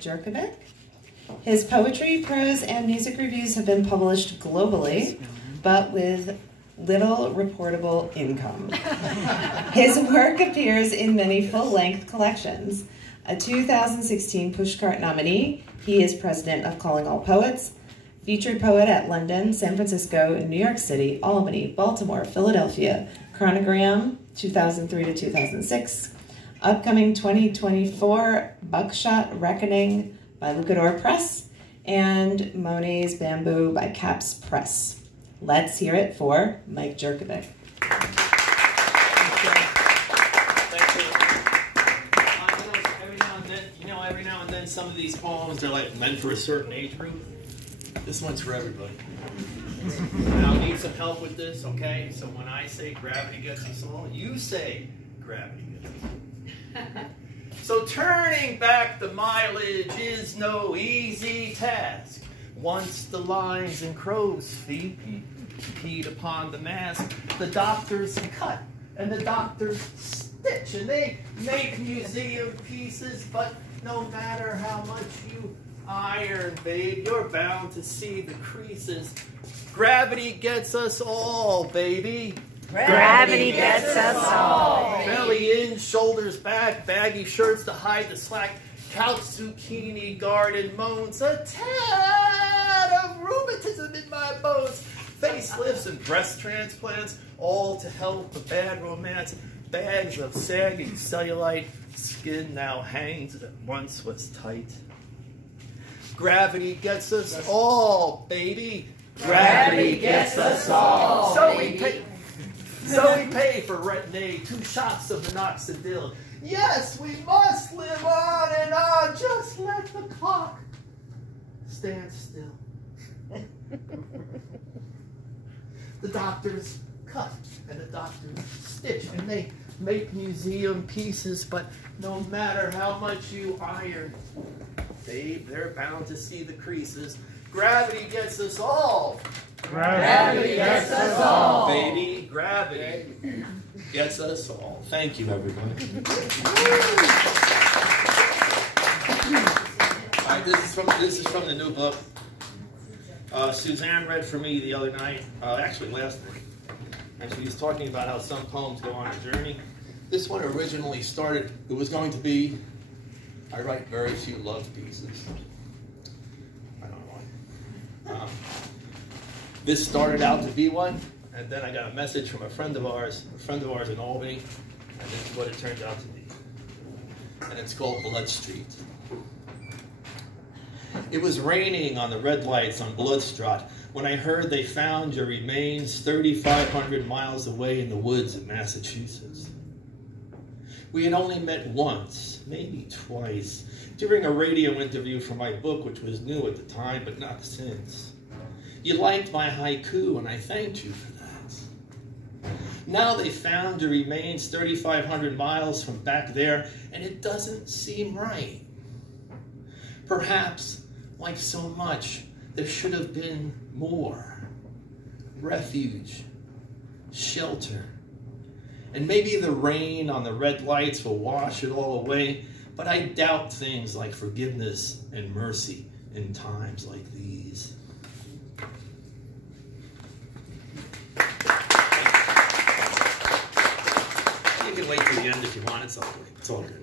Jerkovic. His poetry, prose, and music reviews have been published globally, but with little reportable income. His work appears in many full-length collections. A 2016 Pushcart nominee, he is president of Calling All Poets, featured poet at London, San Francisco, New York City, Albany, Baltimore, Philadelphia, Chronogram, 2003 to 2006, upcoming 2024 Buckshot Reckoning by Lucador Press, and Monet's Bamboo by Caps Press. Let's hear it for Mike Jerkovic. Every now and then some of these poems are like meant for a certain age group. This one's for everybody. Now I need some help with this, okay? So when I say gravity gets us all, you say gravity gets us all. So turning back the mileage is no easy task. Once the lines and crow's feet peed upon the mask, the doctors cut and the doctors stitch, and they make museum pieces, but no matter how much you iron, babe, you're bound to see the creases. Gravity gets us all, baby. Gravity gets us all. Belly in, shoulders back, baggy shirts to hide the slack, couch zucchini garden moans, a tad of rheumatism in my bones, facelifts and breast transplants, all to help the bad romance, bags of sagging cellulite, skin now hangs that once was tight. Gravity gets us all, baby. Gravity gets us all. So we pay for Retin-A, 2 shots of minoxidil. Yes, we must live on and on. Just let the clock stand still. The doctors cut and the doctors stitch, and they make museum pieces, but no matter how much you iron, babe, they're bound to see the creases. Gravity gets us all. Gravity gets us all. Baby, gravity gets us all. Thank you, everyone. All right, this is from the new book. Suzanne read for me the other night, actually last night, and she was talking about how some poems go on a journey. This one originally started, it was going to be, I write very few love pieces. I don't know why. This started out to be one, and then I got a message from a friend of ours in Albany, and this is what it turned out to be. And it's called Blood Street. It was raining on the red lights on Bloodstrot when I heard they found your remains 3,500 miles away in the woods of Massachusetts. We had only met once, maybe twice, during a radio interview for my book, which was new at the time, but not since. You liked my haiku, and I thanked you for that. Now they found your remains 3,500 miles from back there, and it doesn't seem right. Perhaps, like so much, there should have been more. Refuge, shelter, and maybe the rain on the red lights will wash it all away, but I doubt things like forgiveness and mercy in times like these. You can wait till the end if you want, it's all good. It's all good.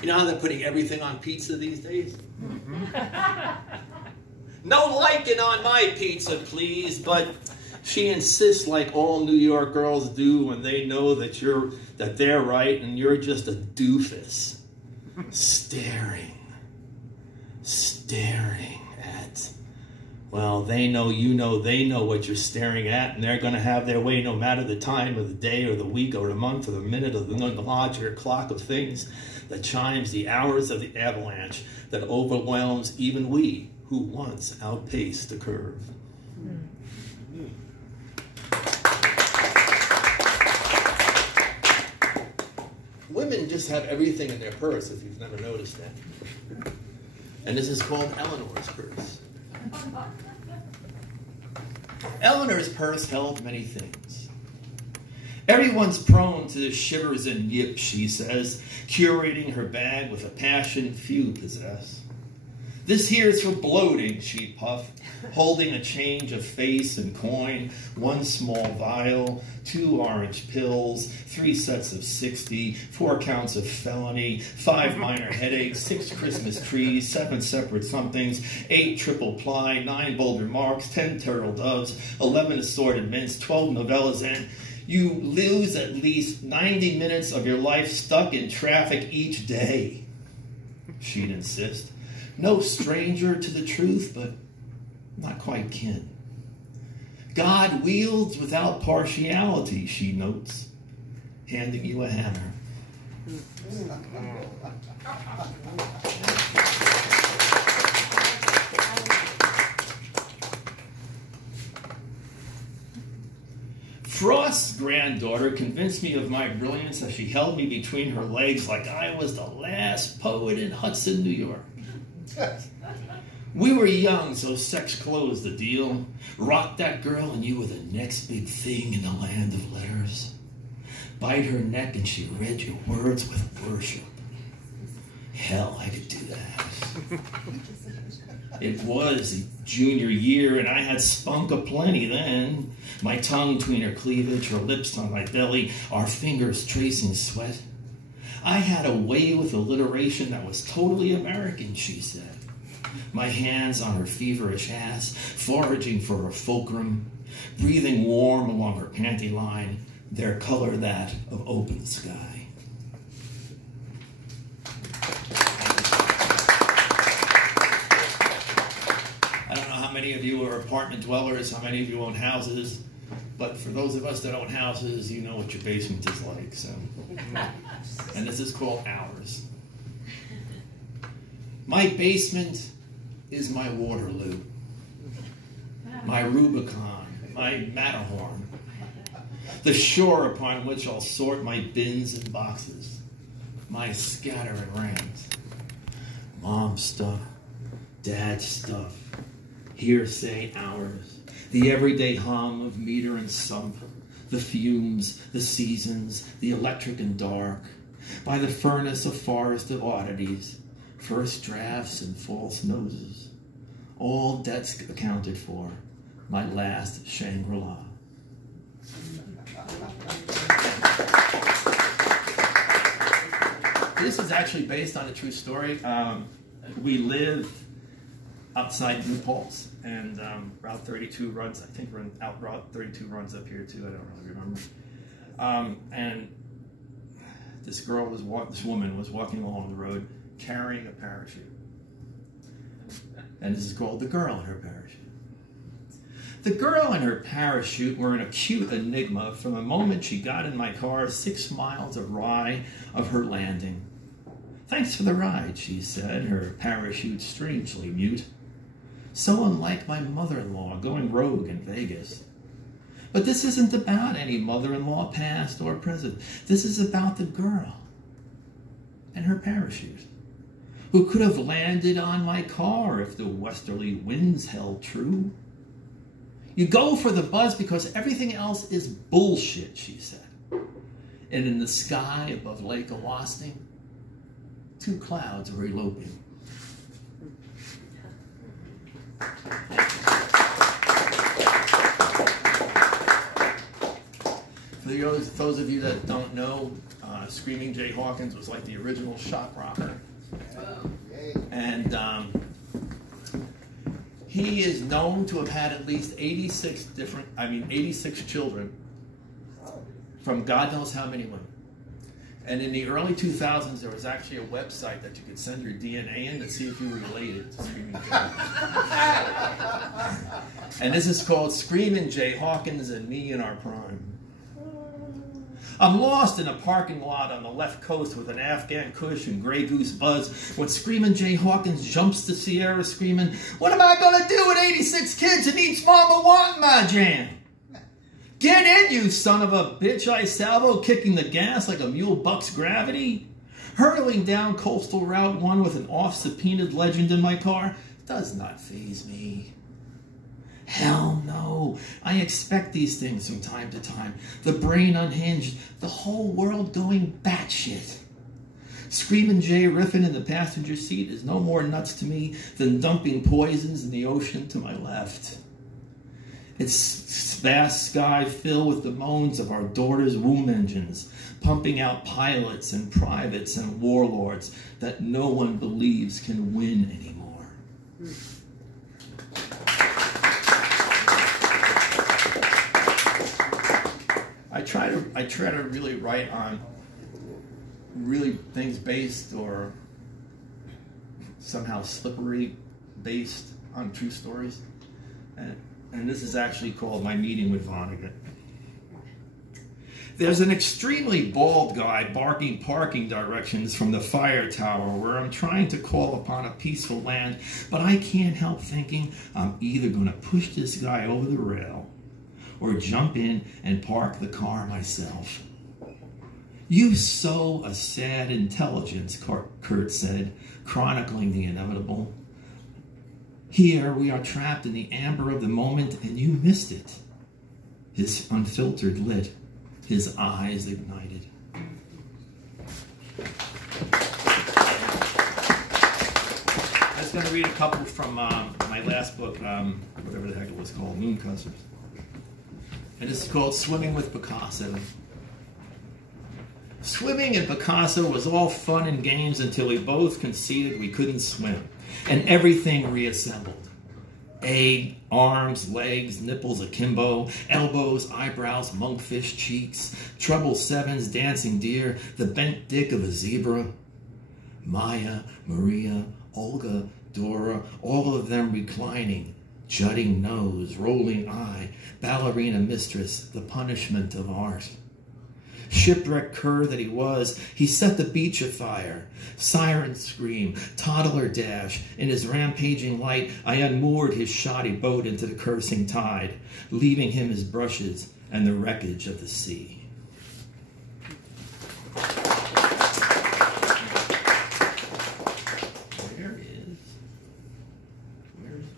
You know how they're putting everything on pizza these days? No liking on my pizza, please, but she insists like all New York girls do when they know that they're right and you're just a doofus. Staring at, well, they know you know they know what you're staring at, and they're going to have their way no matter the time of the day or the week or the month or the minute or the larger clock of things that chimes the hours of the avalanche that overwhelms even we who once outpaced the curve. Women just have everything in their purse, if you've never noticed that. And this is called Eleanor's purse. Eleanor's purse held many things. Everyone's prone to the shivers and yips, she says, curating her bag with a passion few possess. This here's for bloating, she puffed, holding a change of face and coin, 1 small vial, 2 orange pills, 3 sets of 60, 4 counts of felony, 5 minor headaches, 6 Christmas trees, 7 separate somethings, 8 triple ply, 9 boulder marks, 10 turtle doves, 11 assorted mints, 12 novellas, and you lose at least 90 minutes of your life stuck in traffic each day, she'd insist. No stranger to the truth, but not quite kin. God wields without partiality, she notes, handing you a hammer. Frost's granddaughter convinced me of my brilliance as she held me between her legs like I was the last poet in Hudson, New York. We were young, so sex closed the deal. Rock that girl and you were the next big thing in the land of letters. Bite her neck and she read your words with worship. Hell, I could do that. It was junior year and I had spunk aplenty then. My tongue between her cleavage, her lips on my belly, our fingers tracing sweat. I had a way with alliteration that was totally American, she said. My hands on her feverish ass, foraging for a fulcrum, breathing warm along her panty line, their color that of open sky. I don't know how many of you are apartment dwellers, how many of you own houses, but for those of us that own houses, you know what your basement is like, so. And this is called ours. My basement is my Waterloo, my Rubicon, my Matterhorn, the shore upon which I'll sort my bins and boxes, my scatter and rant. Mom stuff, dad stuff, hearsay hours, the everyday hum of meter and sump, the fumes, the seasons, the electric and dark, by the furnace a forest of oddities, first drafts and false noses, all debts accounted for, my last Shangri-La. This is actually based on a true story. We live outside New Paltz, and Route 32 runs, I think Route 32 runs up here too, I don't really remember. And this woman was walking along the road carrying a parachute. And this is called The Girl in Her Parachute. The girl in her parachute were an acute enigma from the moment she got in my car 6 miles awry of her landing. Thanks for the ride, she said, her parachute strangely mute. So unlike my mother-in-law going rogue in Vegas. But this isn't about any mother-in-law past or present. This is about the girl and her parachute, who could have landed on my car if the westerly winds held true. You go for the buzz because everything else is bullshit, she said. And in the sky above Lake Awasting, 2 clouds were eloping. For those of you that don't know, Screaming Jay Hawkins was like the original shock rocker. And he is known to have had at least 86 children from God knows how many women. And in the early 2000s, there was actually a website that you could send your DNA in to see if you were related to Screaming Jay. And this is called Screaming Jay Hawkins and Me in Our Prime. I'm lost in a parking lot on the left coast with an Afghan Kush and Grey Goose buzz when Screaming Jay Hawkins jumps to Sierra screaming, "What am I going to do with 86 kids and each mama wanting my jam? Get in, you son of a bitch," I salvo, kicking the gas like a mule bucks gravity. Hurtling down Coastal Route 1 with an off-subpoenaed legend in my car does not faze me. Hell no. I expect these things from time to time. The brain unhinged, the whole world going batshit. Screaming Jay Riffin in the passenger seat is no more nuts to me than dumping poisons in the ocean to my left. It's vast sky filled with the moans of our daughter's womb engines, pumping out pilots and privates and warlords that no one believes can win anymore. I try to really write on really things based or somehow slippery based on true stories. And this is actually called My Meeting with Vonnegut. There's an extremely bald guy barking parking directions from the fire tower where I'm trying to call upon a peaceful land, but I can't help thinking I'm either going to push this guy over the rail or jump in and park the car myself. You sow a sad intelligence, Kurt said, chronicling the inevitable. Here we are trapped in the amber of the moment, and you missed it. His unfiltered lit, his eyes ignited. I was going to read a couple from my last book, whatever the heck it was called, Mooncussers. And this is called Swimming with Picasso. Swimming and Picasso was all fun and games until we both conceded we couldn't swim, and everything reassembled. Arms, legs, nipples akimbo, elbows, eyebrows, monkfish cheeks, treble sevens, dancing deer, the bent dick of a zebra. Maya, Maria, Olga, Dora, all of them reclining, jutting nose, rolling eye, ballerina mistress, the punishment of art. Shipwrecked cur that he was, he set the beach afire. Siren scream, toddler dash. In his rampaging light, I unmoored his shoddy boat into the cursing tide, leaving him his brushes and the wreckage of the sea. Where is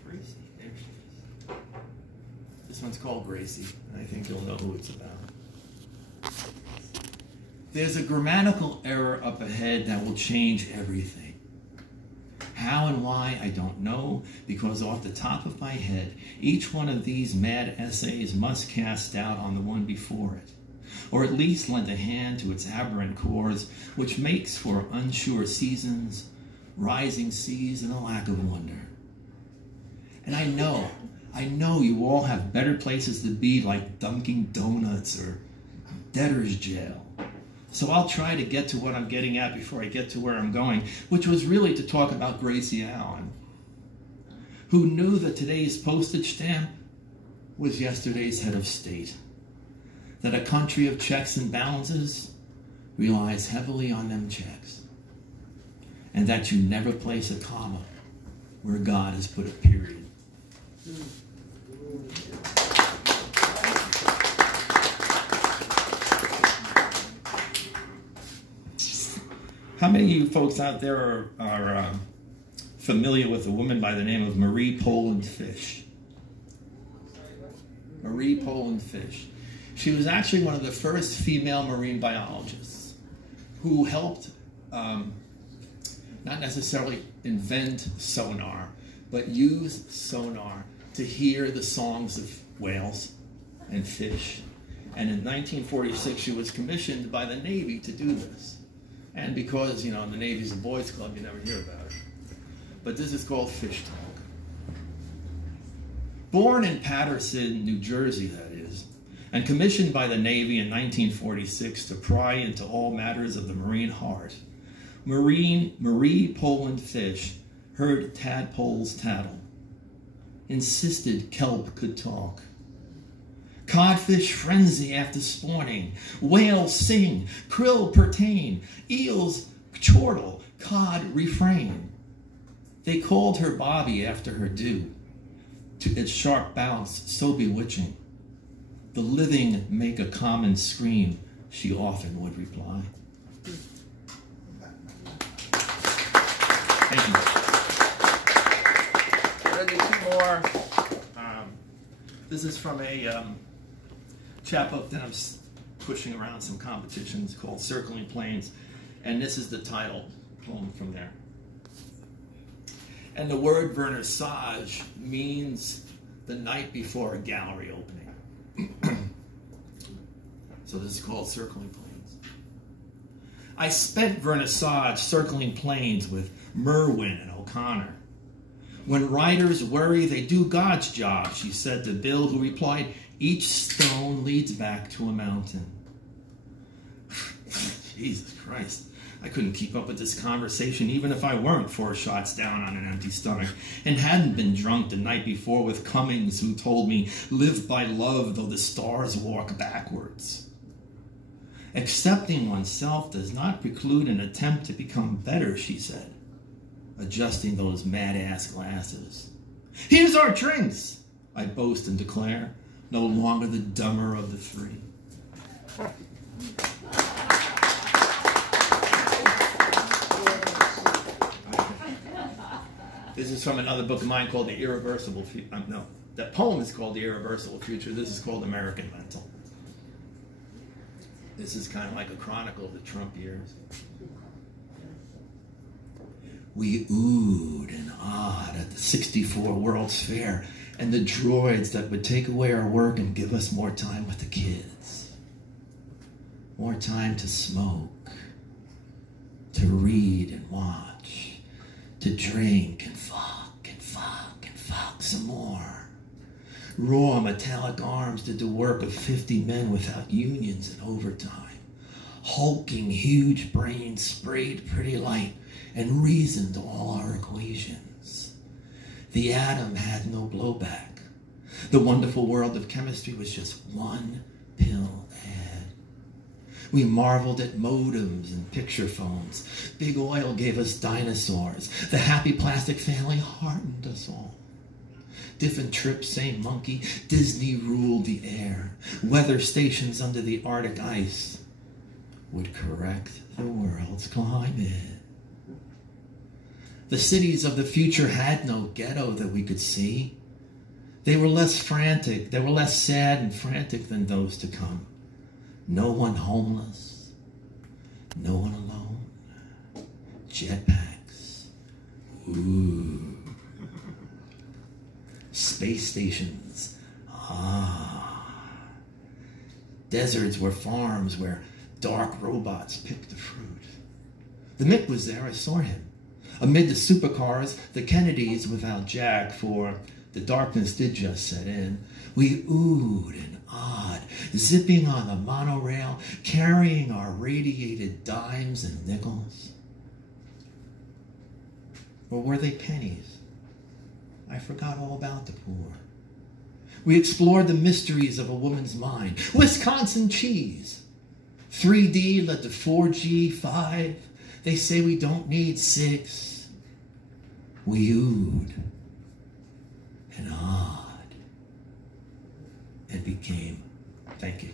Gracie? There she is. This one's called Gracie, and I think you'll know who it's about. There's a grammatical error up ahead that will change everything. How and why, I don't know, because off the top of my head, each one of these mad essays must cast doubt on the one before it, or at least lend a hand to its aberrant chords, which makes for unsure seasons, rising seas, and a lack of wonder. And I know you all have better places to be, like Dunkin' Donuts or debtor's jail. So I'll try to get to what I'm getting at before I get to where I'm going, which was really to talk about Gracie Allen, who knew that today's postage stamp was yesterday's head of state, that a country of checks and balances relies heavily on them checks, and that you never place a comma where God has put a period. How many of you folks out there are familiar with a woman by the name of Marie Poland Fish? Marie Poland Fish. She was actually one of the first female marine biologists who helped not necessarily invent sonar, but use sonar to hear the songs of whales and fish. And in 1946, she was commissioned by the Navy to do this. And because, you know, the Navy's a boys' club, you never hear about it. But this is called Fish Talk. Born in Paterson, New Jersey, that is, and commissioned by the Navy in 1946 to pry into all matters of the marine heart, Marie Poland Fish heard tadpoles tattle, insisted kelp could talk. Codfish frenzy after spawning, whales sing, krill pertain, eels chortle, cod refrain. They called her Bobby after her dew, to its sharp bounce so bewitching. The living make a common scream, she often would reply. Thank you. We're going to do two more This is from a chapbook that I'm pushing around some competitions called Circling Planes, and this is the title poem from there. And the word vernissage means the night before a gallery opening. So this is called Circling Planes. I spent vernissage circling planes with Merwin and O'Connor. When writers worry, they do God's job, she said to Bill, who replied, each stone leads back to a mountain. Jesus Christ. I couldn't keep up with this conversation even if I weren't 4 shots down on an empty stomach and hadn't been drunk the night before with Cummings, who told me, live by love though the stars walk backwards. Accepting oneself does not preclude an attempt to become better, she said, adjusting those mad-ass glasses. Here's our drinks, I boast and declare, no longer the dumber of the 3. This is from another book of mine called The Irreversible Future. No, that poem is called The Irreversible Future. This is called AmericanMental. This is kind of like a chronicle of the Trump years. We oohed and awed at the 64 World's Fair and the droids that would take away our work and give us more time with the kids. More time to smoke, to read and watch, to drink and fuck and fuck and fuck some more. Raw metallic arms did the work of 50 men without unions and overtime. Hulking huge brains sprayed pretty light and reasoned all our equations. The atom had no blowback. The wonderful world of chemistry was just one pill ahead. We marveled at modems and picture phones. Big oil gave us dinosaurs. The happy plastic family heartened us all. Different trips, same monkey. Disney ruled the air. Weather stations under the Arctic ice would correct the world's climate. The cities of the future had no ghetto that we could see. They were less frantic. They were less sad and frantic than those to come. No one homeless, no one alone. Jetpacks, ooh. Space stations, ah. Deserts were farms where dark robots picked the fruit. The Mick was there, I saw him. Amid the supercars, the Kennedys without Jack, for the darkness did just set in. We oohed and awed, zipping on the monorail, carrying our radiated dimes and nickels. Or were they pennies? I forgot all about the poor. We explored the mysteries of a woman's mind. Wisconsin cheese. 3D led to 4G, 5. They say we don't need 6. We oohed and awed and became. Thank you.